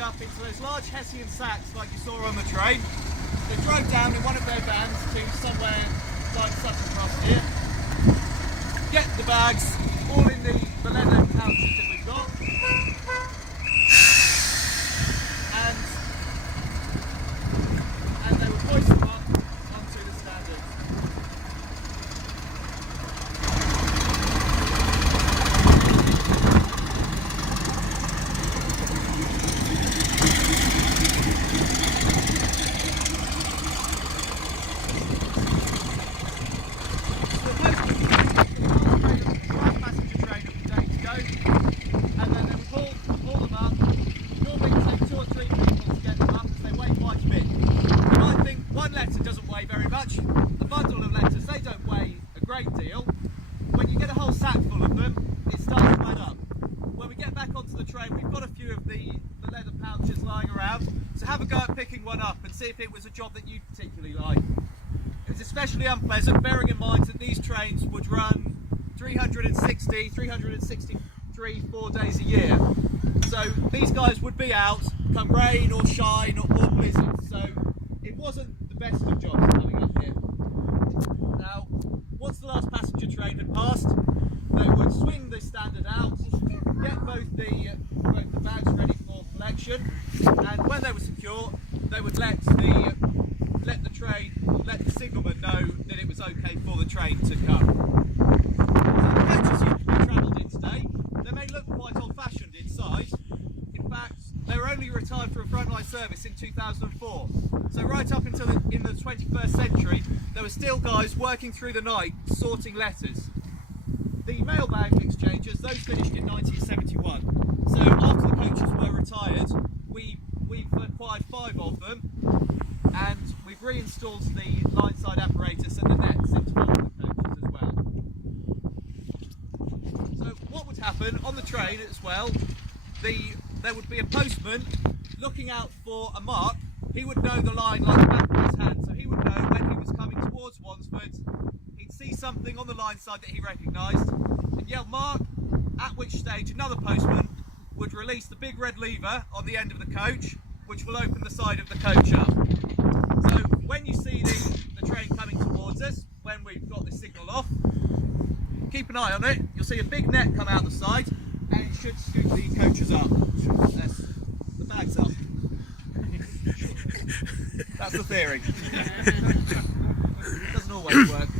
Up into those large Hessian sacks like you saw on the train. They drove down in one of their vans to somewhere like such across here. Get the bags all in the leather pouches that we've got. And they were hoisted up onto the standard. few of the leather pouches lying around. So have a go at picking one up and see if it was a job that you particularly like. It was especially unpleasant, bearing in mind that these trains would run 363, 4 days a year. So these guys would be out come rain or shine or blizzard. So it wasn't the best of jobs coming up here. Now, once the last passenger train had passed, they would swing the standard out, get both the bags ready for collection, and when they were secure, they would let the signalman know that it was okay for the train to come. So the coaches you travelled in today, they may look quite old-fashioned inside. In fact, they were only retired for a frontline service in 2004. So right up until in the 21st century, there were still guys working through the night sorting letters. The mailbag exchanges, those finished in 1971. So after the coaches were retired, we've acquired 5 of them, and we've reinstalled the line-side apparatus and the nets into one of the coaches as well. So what would happen on the train as well, there would be a postman looking out for a mark. He would know the line like the back of his hand, so he would know when he was coming towards Wansford, he'd see something on the line side that he recognised and yell "mark," at which stage another postman would release the big red lever on the end of the coach, which will open the side of the coach up. So when you see the train coming towards us, when we've got the signal off, keep an eye on it. You'll see a big net come out the side, and it should scoop the coaches up. That's the bags up. That's the theory. Doesn't always work.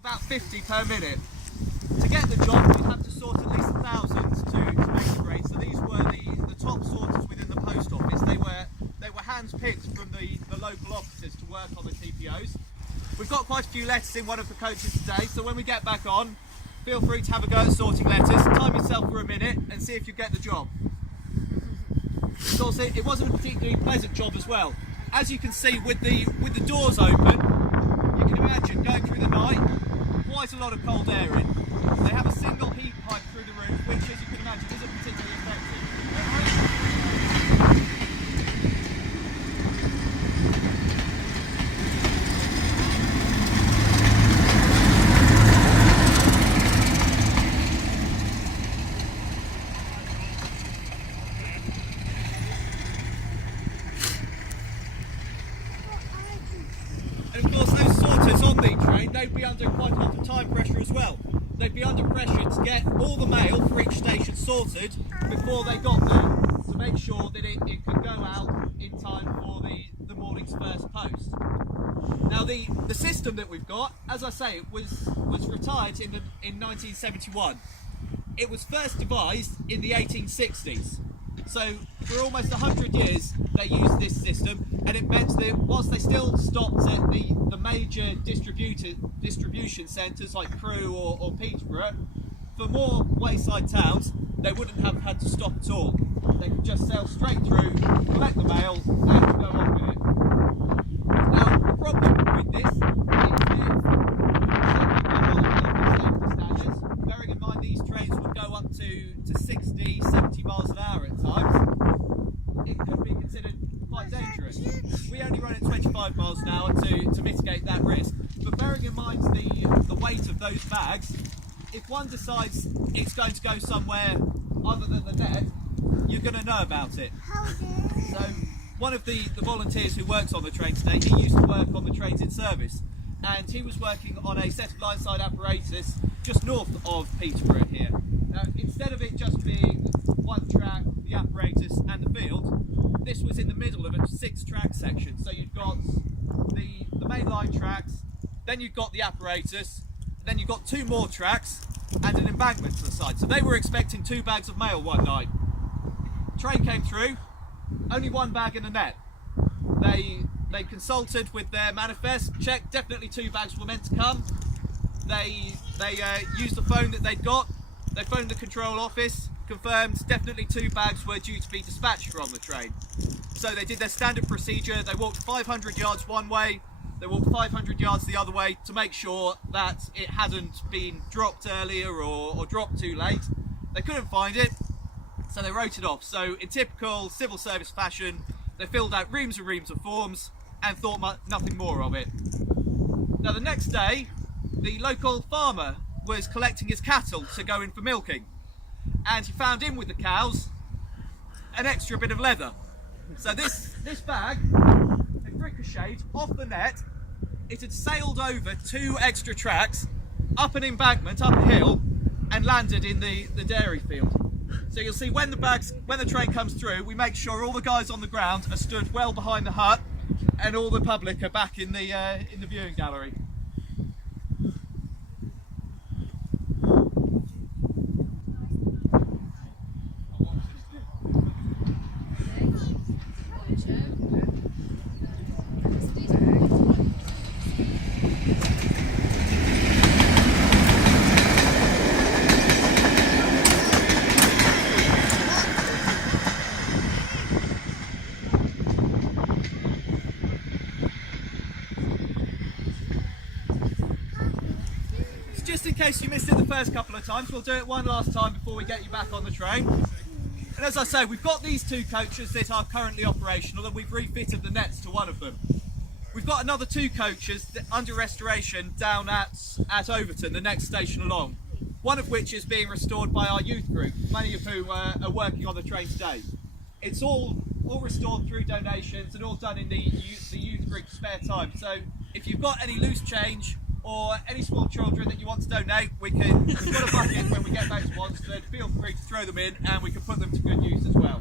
About 50 per minute. To get the job, you'd have to sort at least 1,000 to make the grade. So these were the top sorters within the post office. They were hand-picked from the local offices to work on the TPOs. We've got quite a few letters in one of the coaches today, so when we get back on, feel free to have a go at sorting letters. Time yourself for a minute and see if you get the job. Also, it wasn't a particularly pleasant job as well. As you can see, with the doors open, you can imagine going through the night, quite a lot of cold air in. They have a single heat pipe through the roof, which, as you can imagine, isn't particularly effective. And of course, those sorters on the train, they'd be under quite a lot of time pressure as well. They'd be under pressure to get all the mail for each station sorted before they got there, to make sure that it could go out in time for the morning's first post. Now the system that we've got, as I say, it was retired in 1971. It was first devised in the 1860s. So for almost 100 years they used this system, and it meant that whilst they still stopped at the major distribution centres like Crewe or Peterborough, for more wayside towns they wouldn't have had to stop at all. They could just sail straight through, collect the mail and go on with it. Now the problem with this is standards, bearing in mind these trains would go up to 60, 70 miles an hour at times, it could be considered quite dangerous. We only run at 25 miles an hour to mitigate that risk. But bearing in mind the weight of those bags, if one decides it's going to go somewhere other than the net, you're going to know about it. So one of the volunteers who works on the train today, he used to work on the trains in service, and he was working on a set of line-side apparatus just north of Peterborough here. Now, instead of it just being one track, the apparatus and the field, this was in the middle of a 6-track section. So you've got the main line tracks, then you've got the apparatus, then you've got 2 more tracks and an embankment to the side. So they were expecting 2 bags of mail one night. Train came through, only 1 bag in the net. They consulted with their manifest, checked, definitely 2 bags were meant to come. They used the phone that they'd got. They phoned the control office, confirmed definitely 2 bags were due to be dispatched from the train. So they did their standard procedure. They walked 500 yards one way, they walked 500 yards the other way to make sure that it hadn't been dropped earlier or dropped too late. They couldn't find it, so they wrote it off. So in typical civil service fashion, they filled out reams and reams of forms and thought nothing more of it. Now the next day, the local farmer was collecting his cattle to go in for milking, and he found in with the cows an extra bit of leather. So this bag had ricocheted off the net. It had sailed over 2 extra tracks, up an embankment, up a hill, and landed in the dairy field. So you'll see when the train comes through, we make sure all the guys on the ground are stood well behind the hut, and all the public are back in the viewing gallery. Just in case you missed it the first couple of times, we'll do it one last time before we get you back on the train. And as I say, we've got these 2 coaches that are currently operational, and we've refitted the nets to one of them. We've got another 2 coaches under restoration down at Overton, the next station along, one of which is being restored by our youth group, many of whom are working on the train today. It's all restored through donations and all done in the youth group spare time. So if you've got any loose change or any small children that you want to donate, we've got a bucket when we get back to Wanstead. Feel free to throw them in and we can put them to good use as well.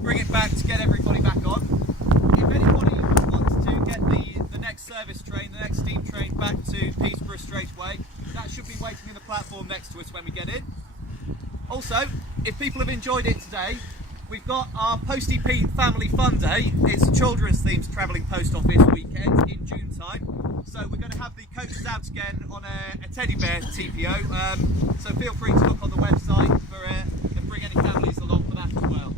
Bring it back to get everybody back on. If anybody wants to get the next service train, the next steam train back to Peterborough straight away, that should be waiting in the platform next to us when we get in. Also, if people have enjoyed it today, we've got our Postie Pete Family Fun Day. It's a children's themed travelling post office weekend in June time. So we're going to have the coaches out again on a teddy bear TPO. So feel free to look on the website and bring any families along for that as well.